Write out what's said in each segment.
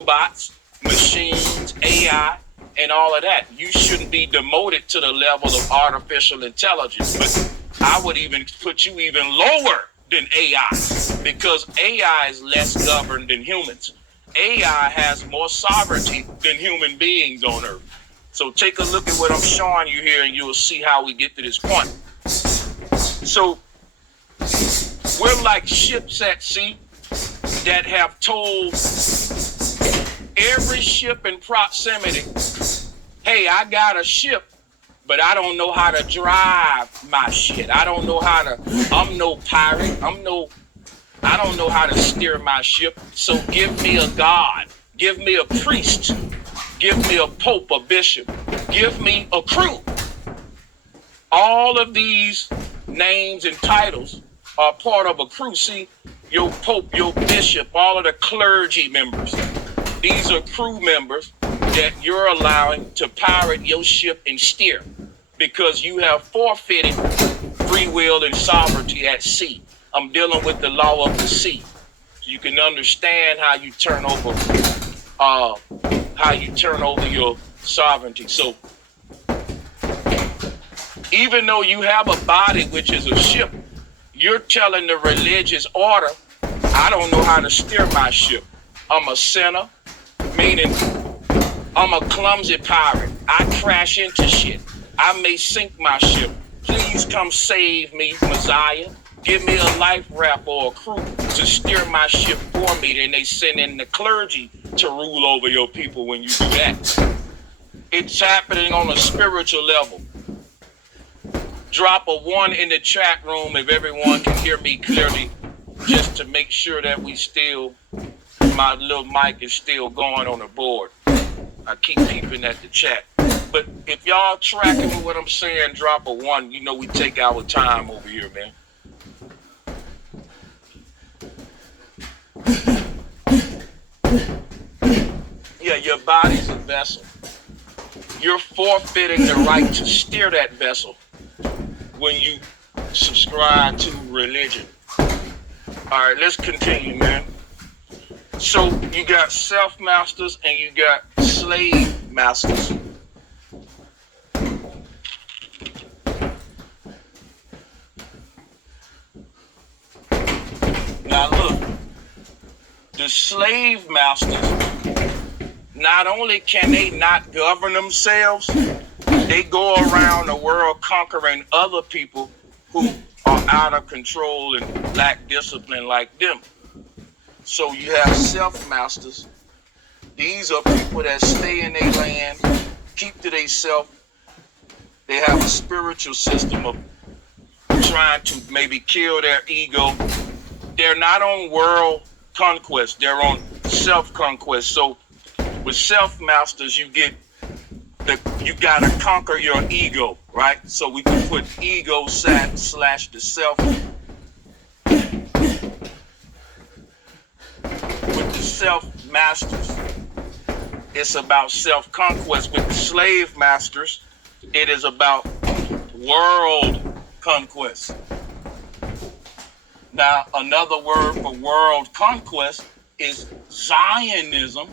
robots, machines, AI, and all of that. You shouldn't be demoted to the level of artificial intelligence. But I would even put you even lower than AI because AI is less governed than humans. AI has more sovereignty than human beings on Earth. So take a look at what I'm showing you here and you will see how we get to this point. So we're like ships at sea that have told every ship in proximity, hey, I got a ship, but I don't know how to drive my shit. I don't know how to, I'm no pirate. I don't know how to steer my ship. So give me a god, give me a priest, give me a pope, a bishop, give me a crew. All of these names and titles are part of a crew. See, your pope, your bishop, all of the clergy members. These are crew members that you're allowing to pirate your ship and steer because you have forfeited free will and sovereignty at sea. I'm dealing with the law of the sea. So you can understand how you turn over your sovereignty. So even though you have a body, which is a ship, you're telling the religious order, I don't know how to steer my ship. I'm a sinner, meaning I'm a clumsy pirate. I crash into shit. I may sink my ship. Please come save me, Messiah. Give me a life raft or a crew to steer my ship for me. And they send in the clergy to rule over your people when you do that. It's happening on a spiritual level. Drop a 1 in the chat room if everyone can hear me clearly, just to make sure that my little mic is still going on the board. I keep peeping at the chat. But if y'all tracking with what I'm saying, drop a 1. You know we take our time over here, man. Yeah, your body's a vessel. You're forfeiting the right to steer that vessel when you subscribe to religion. All right, let's continue, man. So you got self-masters and you got slave masters. Now look, the slave masters, not only can they not govern themselves, they go around the world conquering other people who are out of control and lack discipline like them. So you have self-masters. These are people that stay in their land, keep to themselves. They have a spiritual system of trying to maybe kill their ego. They're not on world conquest. They're on self-conquest. So with self-masters, you gotta conquer your ego, right? So we can put ego / the self. With the self-masters, it's about self-conquest. With the slave masters, it is about world conquest. Now, another word for world conquest is Zionism.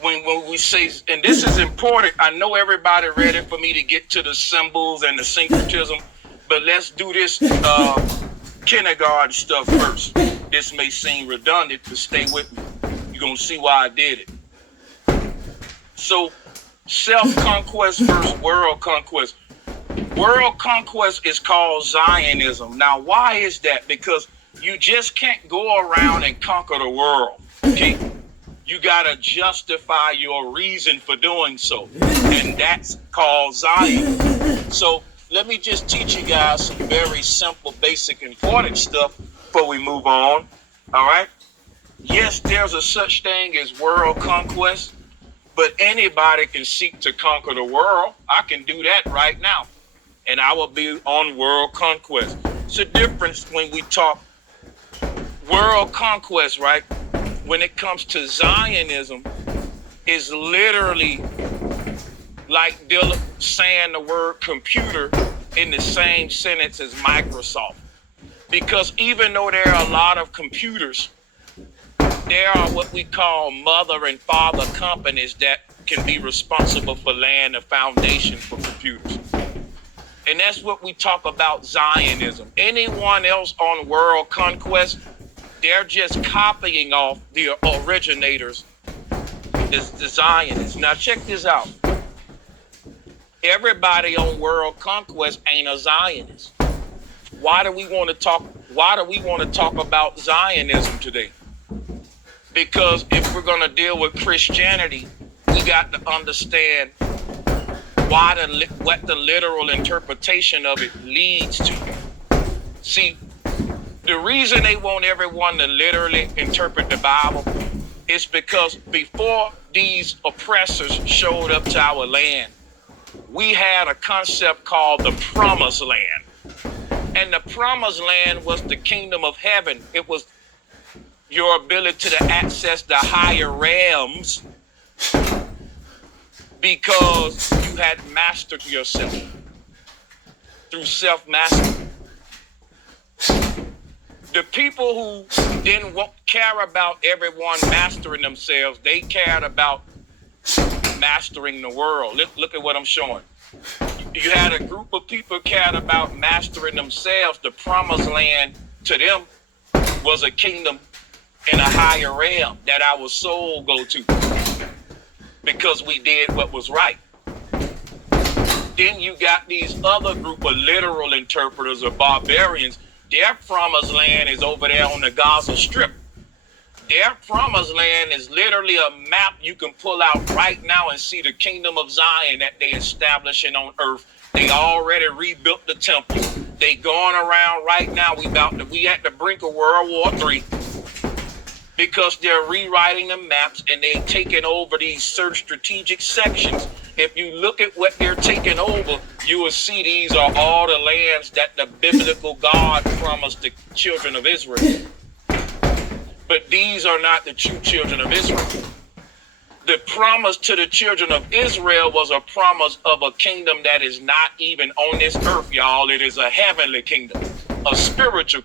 When we say, and this is important, I know everybody ready for me to get to the symbols and the syncretism, but let's do this kindergarten stuff first. This may seem redundant, but stay with me. You're going to see why I did it. So, self-conquest versus world conquest. World conquest is called Zionism. Now, why is that? Because you just can't go around and conquer the world, okay? You got to justify your reason for doing so. And that's called Zion. So let me just teach you guys some very simple, basic, important stuff before we move on. All right? Yes, there's a such thing as world conquest, but anybody can seek to conquer the world. I can do that right now. And I will be on world conquest. It's a difference when we talk world conquest, right? When it comes to Zionism, is literally like saying the word computer in the same sentence as Microsoft. Because even though there are a lot of computers, there are what we call mother and father companies that can be responsible for laying the foundation for computers. And that's what we talk about Zionism. Anyone else on world conquest, they're just copying off the originators, the Zionists. Now check this out. Everybody on world conquest ain't a Zionist. Why do we want to talk about Zionism today? Because if we're going to deal with Christianity, we got to understand what the literal interpretation of it leads to. See, the reason they want everyone to literally interpret the Bible is because before these oppressors showed up to our land, we had a concept called the Promised Land. And the Promised Land was the kingdom of heaven. It was your ability to access the higher realms because you had mastered yourself through self-mastery. The people who didn't care about everyone mastering themselves, they cared about mastering the world. Look at what I'm showing. You had a group of people cared about mastering themselves. The Promised Land to them was a kingdom in a higher realm that our soul go to because we did what was right. Then you got these other group of literal interpreters or barbarians. Their Promised Land is over there on the Gaza Strip. Their Promised Land is literally a map you can pull out right now and see the kingdom of Zion that they establishing on earth. They already rebuilt the temple. They going around right now. We at the brink of World War III because they're rewriting the maps and they're taking over these certain strategic sections. If you look at what they're taking over, you will see these are all the lands that the biblical God promised the children of Israel. But these are not the true children of Israel. The promise to the children of Israel was a promise of a kingdom that is not even on this earth, y'all. It is a heavenly kingdom, a spiritual